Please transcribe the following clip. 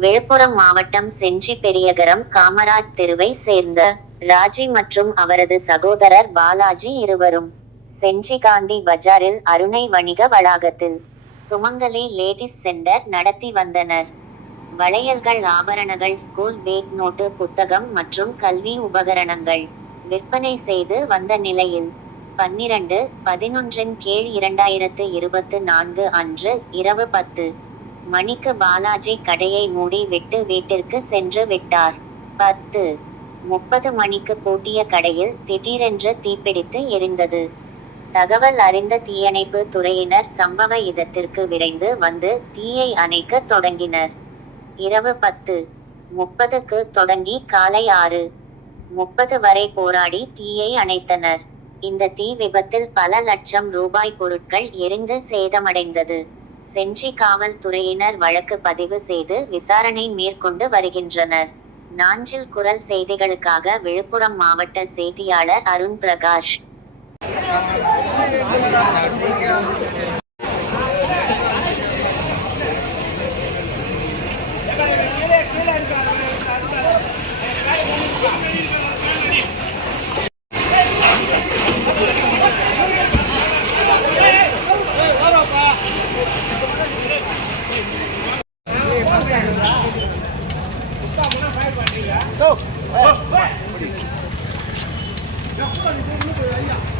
விழுப்புரம் மாவட்டம் செஞ்சி பெரியகரம் காமராஜ் தெருவை சேர்ந்த ராஜி மற்றும் அவரது சகோதரர் பாலாஜி இருவரும் செஞ்சி காந்தி பஜாரில் அருணை வணிக வளாகத்தில் சுமங்கலி லேடிஸ் சென்டர் நடத்தி வந்தனர். வளையல்கள் ஆபரணங்கள் ஸ்கூல் பேக் நோட்டு புத்தகம் மற்றும் கல்வி உபகரணங்கள் விற்பனை செய்து வந்த நிலையில் பன்னிரண்டு பதினொன்றின் கீழ் இரண்டாயிரத்து இருபத்து நான்கு அன்று இரவு பத்து மணிக்கு பாலாஜி கடையை மூடி விட்டு வீட்டிற்கு சென்று விட்டார். பத்து. முப்பது மணிக்கு பூட்டிய கடையில் திடீரென்று தீப்பிடித்து எரிந்தது. தகவல் அறிந்த தீயணைப்பு துறையினர் சம்பவ இடத்திற்கு விரைந்து வந்து தீயை அணைக்க தொடங்கினர். இரவு பத்து. முப்பதுக்கு தொடங்கி காலை ஆறு. முப்பது வரை போராடி தீயை அணைத்தனர். இந்த தீ விபத்தில் பல லட்சம் ரூபாய் பொருட்கள் எரிந்து சேதமடைந்தது. செஞ்சி காவல்துறையினர் வழக்கு பதிவு செய்து விசாரணை மேற்கொண்டு வருகின்றனர். நாஞ்சில் குரல் செய்திகளுக்காக விழுப்புரம் மாவட்ட செய்தியாளர் அருண் பிரகாஷ். 那不知你这有没给人家？